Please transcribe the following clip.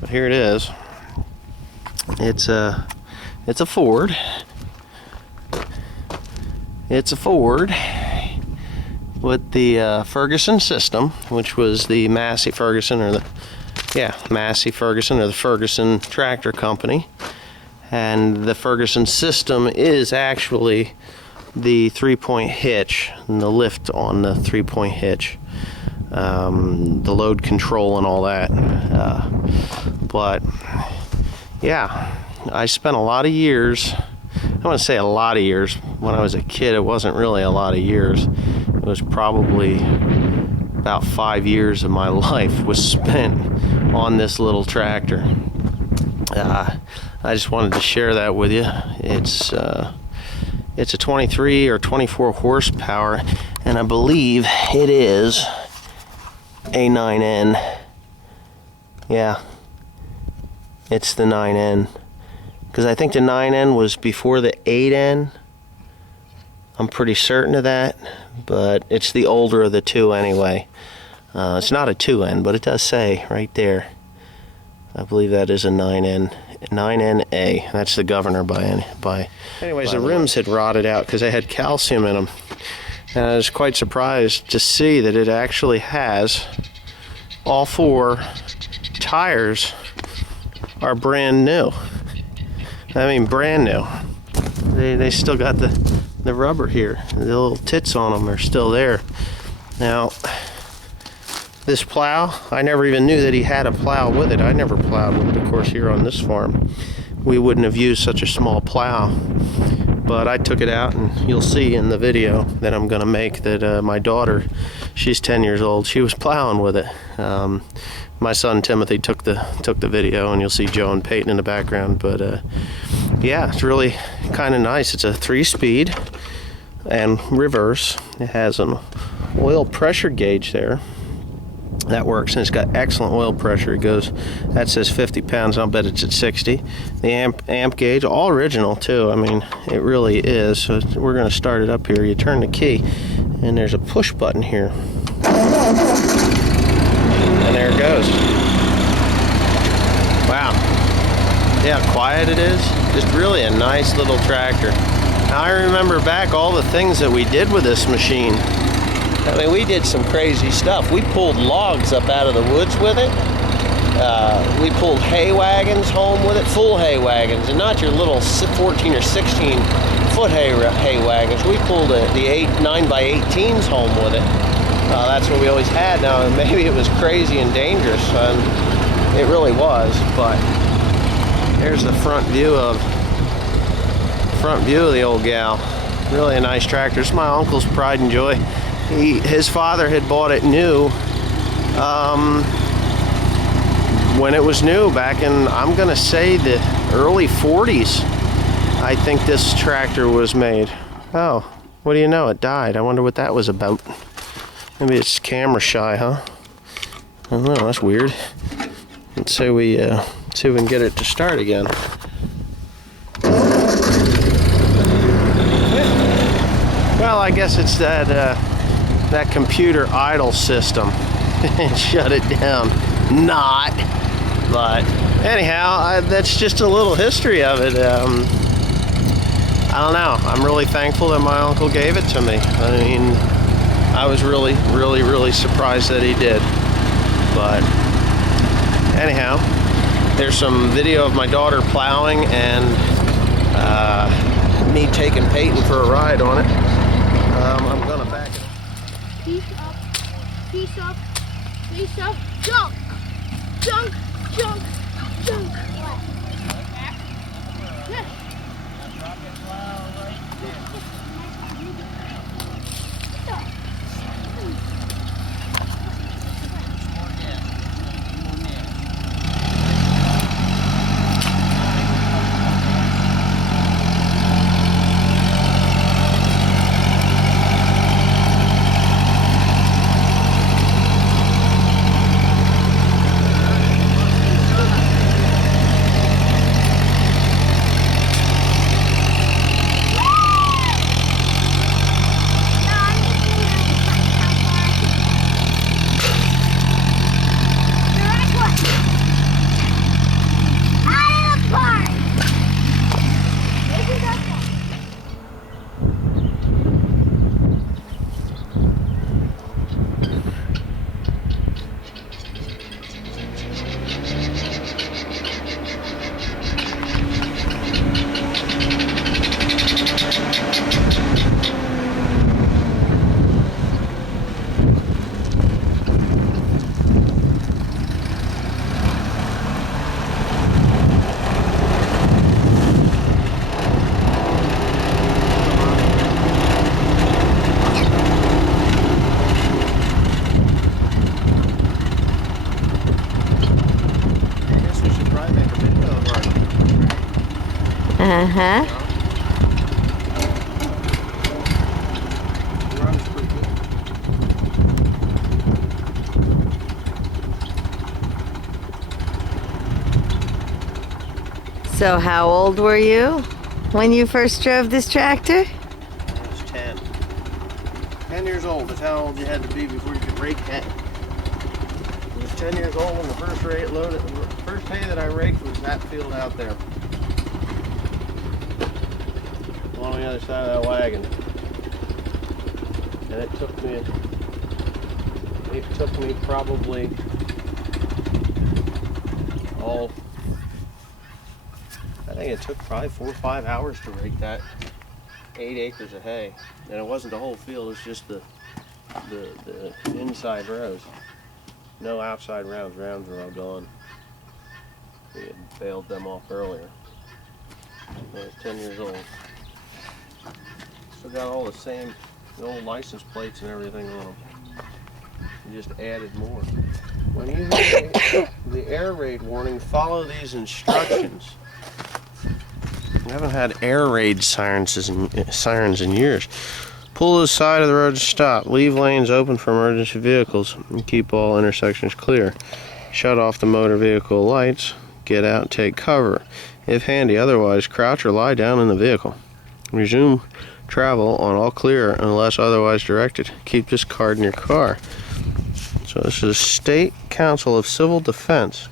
but here it is. It's a Ford. It's a Ford with the Ferguson system, which was the Massey Ferguson, or the Massey Ferguson, or the Ferguson Tractor Company. And the Ferguson system is actually the 3-point hitch and the lift on the 3-point hitch, the load control and all that. But yeah, I spent a lot of years, I want to say a lot of years. When I was a kid, it wasn't really a lot of years. It was probably about 5 years of my life was spent on this little tractor. I just wanted to share that with you. It's a 23 or 24 horsepower, and I believe it is a 9N. Yeah, it's the 9N, because I think the 9N was before the 8N. I'm pretty certain of that, but it's the older of the two anyway. It's not a 2N, but it does say right there. I believe that is a 9N. 9NA. That's the Governor Anyways, the rims had rotted out because they had calcium in them. And I was quite surprised to see that it actually has all 4 tires are brand new. I mean, brand new. They still got the rubber here. The little tits on them are still there. Now, this plow, I never even knew that he had a plow with it. I never plowed with it, of course, here on this farm. We wouldn't have used such a small plow. But I took it out, and you'll see in the video that I'm going to make that my daughter, she's 10 years old, she was plowing with it. My son Timothy took the video, and you'll see Joe and Peyton in the background. But yeah, it's really kind of nice. It's a 3-speed and reverse. It has an oil pressure gauge there. That works, and it's got excellent oil pressure. It goes, that says 50 pounds, I'll bet it's at 60. The amp gauge, all original too. I mean, it really is. So we're going to start it up here. You turn the key, and there's a push button here. And there it goes. Wow. See how quiet it is? Just really a nice little tractor. Now, I remember back all the things that we did with this machine. I mean, we did some crazy stuff. We pulled logs up out of the woods with it. We pulled hay wagons home with it, full hay wagons, and not your little 14 or 16 foot hay wagons. We pulled the 9x18s home with it. That's what we always had. Now, maybe it was crazy and dangerous, and it really was, but there's the front view of the old gal. Really a nice tractor. It's my uncle's pride and joy. His father had bought it new when it was new back in, I'm gonna say, the early 40s. I think this tractor was made. Oh, what do you know, it died. I wonder what that was about. Maybe it's camera shy, huh? I don't know, that's weird. Let's see we can get it to start again. Well, I guess it's that computer idle system. Shut it down. Not. But anyhow, that's just a little history of it. I don't know. I'm really thankful that my uncle gave it to me. I mean, I was really, really, really surprised that he did. But anyhow, there's some video of my daughter plowing and me taking Peyton for a ride on it. I'm gonna back it up. Piece up, junk, junk, junk, junk. Yes. Uh-huh. Runs pretty good. So how old were you when you first drove this tractor? I was 10. 10 years old is how old you had to be before you could rake hay. I was 10 years old when the first first hay that I raked was that field out there. On the other side of that wagon. And it took me probably I think it took probably 4 or 5 hours to rake that 8 acres of hay. And it wasn't the whole field, it was just the inside rows. No outside rounds. Rounds were all gone. We had baled them off earlier. I was 10 years old. Still got all the old license plates and everything on them. You just added more. When you hear the air raid warning, follow these instructions. We haven't had air raid sirens in years. Pull to the side of the road to stop. Leave lanes open for emergency vehicles and keep all intersections clear. Shut off the motor vehicle lights. Get out and take cover. If handy, otherwise crouch or lie down in the vehicle. Resume travel on all clear unless otherwise directed. Keep this card in your car. So this is State Council of Civil Defense.